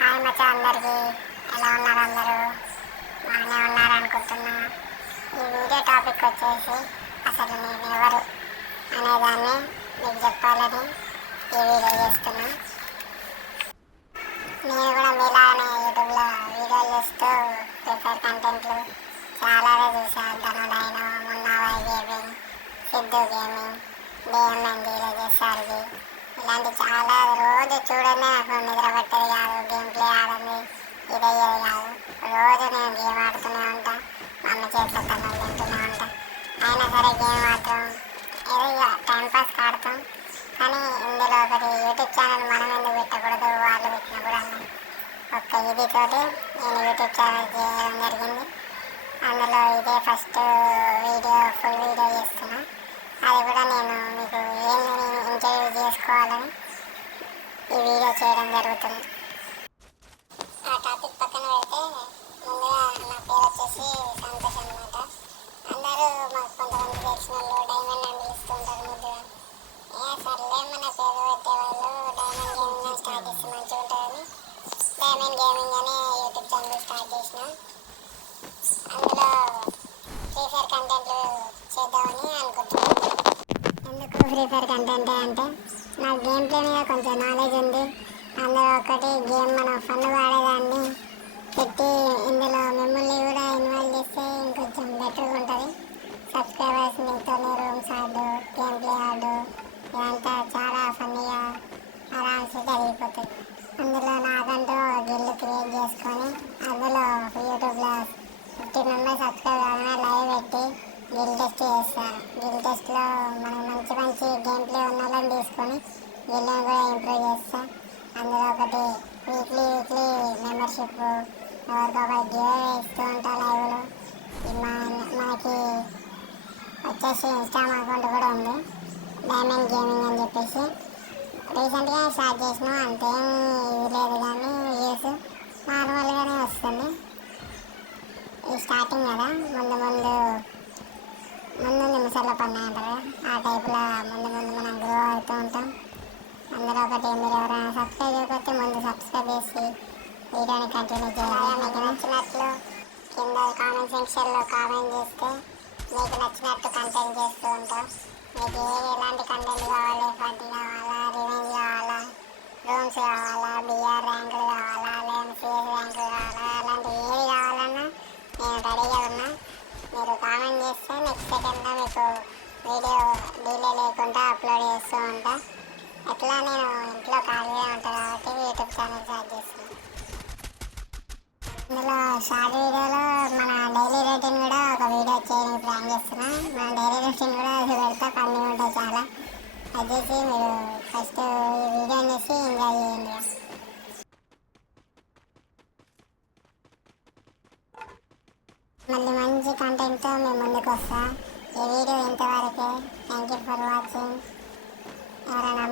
Hi మచ్చా అందరికీ. ఎలా ఉన్నారు అందరూ? బాగానే ఉన్నారు అనుకుంటున్నా. ఈ వీడియో టాపిక్ వచ్చేసి అసలు నేను ఎవరు అనేదాన్ని మీకు చెప్పాలని ఈ వీడియో చేస్తున్నా. నేను కూడా మీలానే యూట్యూబ్లో వీడియోలు చేస్తూ పేపర్ కంటెంట్లు చాలానే చూసాను. ధనుడైన మున్నావై gaming, Siddhu gaming, DMN SRV ఇలాంటి చాలా రోజు చూడనే నాకు నిద్ర పట్టేది కాదు. గేమ్ ప్లే ఆడని ఇదయ్యేది కాదు. రోజు నేను గేమ్ ఆడుతూనే ఉంటా, మా అమ్మ చేతిలో తన్నులు తింటూనే ఉంటా. అయినా సరే గేమ్ మాత్రం ఏదో ఇక టైంపాస్కి ఆడతాం. కానీ ఇందులో ఒకటి యూట్యూబ్ ఛానల్ మనం ఎందుకు పెట్టకూడదు, వాళ్ళు పెట్టినా కూడా ఒక్క ఇదితోటి నేను యూట్యూబ్ ఛానల్ చేయడం జరిగింది. అందులో ఇదే ఫస్ట్ వీడియో, ఫుల్ వీడియో చేస్తున్నా. అది కూడా నేను మీకు ఏంది ఇంటర్వ్యూ చేసుకోవాలని ఈ వీడియో చేయడం జరుగుతుంది. ఆ టాపిక్ పక్కన పెడితే ముందుగా నా పేరు వచ్చేసి సంతోష్ అనమాట. అందరూ మాకు కొంతమంది తెలిసిన వాళ్ళు డైమండ్ అని పిలుస్తూ ఉంటారు ముద్దుగా. సర్లే మన పేరు పెట్టేవాళ్ళు డైమండ్ గేమింగ్ అని స్టార్ట్ చేస్తే మంచిగా ఉంటుందని డైమండ్ గేమింగ్ అనే యూట్యూబ్ ఛానల్ స్టార్ట్ చేసిన. అందులో ఫ్రీ ఫైర్ కంటెంట్లు చేద్దామని అనుకుంటున్నాను. ఎందుకు ఫ్రీ ఫైర్ కంటెంట్ అంటే నాకు గేమ్ ప్లే మీద కొంచెం నాలెడ్జ్ ఉంది. అందులో ఒకటి గేమ్ మనం ఫన్గా ఆడేదాన్ని పెట్టి ఇందులో మిమ్మల్ని కూడా ఇన్వాల్వ్ చేస్తే ఇంకొంచెం బెటర్గా ఉంటుంది. సబ్స్క్రైబర్స్ మీతో రూమ్స్ ఆడు, గేమ్ ప్లే ఆడు, ఇదంతా చాలా ఫన్నీగా ఆరామ్స్గా జరిగిపోతుంది. అందులో నాకంటూ గిల్లు క్రియేట్ చేసుకొని అందులో యూట్యూబ్లో 50 మెంబర్స్ సబ్స్క్రైబ్ కాగానే లైవ్ పెట్టి గిల్ టెస్ట్ చేస్తారు. గిల్ టెస్ట్లో మనం మంచి మంచి గేమ్ ప్లే ఉన్న వాళ్ళని తీసుకొని గిల్ని కూడా ఇంప్రూవ్ చేస్తాం. అందులో ఒకటి వీక్లీ మెంబర్షిప్ ఎవరికొకరు గివ్ ఇస్తూ ఉంటా లైవ్లో. మనకి వచ్చేసి ఇన్స్టాగ్రామ్ అకౌంట్ కూడా ఉంది, డైమండ్ గేమింగ్ అని చెప్పేసి. రీసెంట్గా స్టార్ట్ చేసినాం, అంతేం ఇది లేదు కానీ వ్యూస్ నార్మల్గానే వస్తుంది. ఈ స్టార్టింగ్ కదా, ముందు నిమిషాల్లో పన్నాయి అంటారు. ఆ టైప్లో ముందు మనం గ్రో అవుతూ ఉంటాం. అందులో ఒకటి మీరు ఎవరైనా సబ్స్క్రైబ్ చేయకపోతే ముందు సబ్స్క్రైబ్ చేసి వీడియోని కంటిన్యూ చేయాలి. మీకు నచ్చినట్లు కింద కామెంట్ సెక్షన్లో కామెంట్ చేస్తే మీకు నచ్చినట్టు కంటెంట్ చేస్తూ ఉంటాం. మీకు ఎలాంటి కంటెంట్ కావాలి, ఫన్ కావాలా, రివెంజ్ కావాలా, రూమ్స్ కావాలా, బిఆర్ ర్యాంకులు కావాలా, లేదా సిఎస్ ర్యాంకులు కావాలా, అలాంటి ఏది కావాలన్నా నేను రెడీగా ఉన్నా. మీరు కామెంట్ చేస్తే నెక్స్ట్ సెకండ్లో మీకు వీడియో డిలే లేకుండా అప్లోడ్ చేస్తూ ఉంటా. ఎట్లా నేను ఇంట్లో ఖాళీగా ఉంటాను కాబట్టి యూట్యూబ్ ఛానల్ స్టార్ట్ చేస్తున్నాను. ఇందులో షార్ట్ వీడియోలో మన డైలీ రొటీన్ కూడా ఒక వీడియో చేయడానికి ప్లాన్ చేస్తున్నా. మన డైలీ రొటీన్ కూడా పెడతా, ఫన్నీ ఉంటాయి చాలా. అది చేసి మీరు ఫస్ట్ ఈ వీడియోని చేసి ఎంజాయ్ చేయండి. మళ్ళీ మంచి కంటెంట్తో మేము ముందుకు వస్తా. ఈ వీడియో ఇంతవరకే. Thank you for watching. ఎవరైనా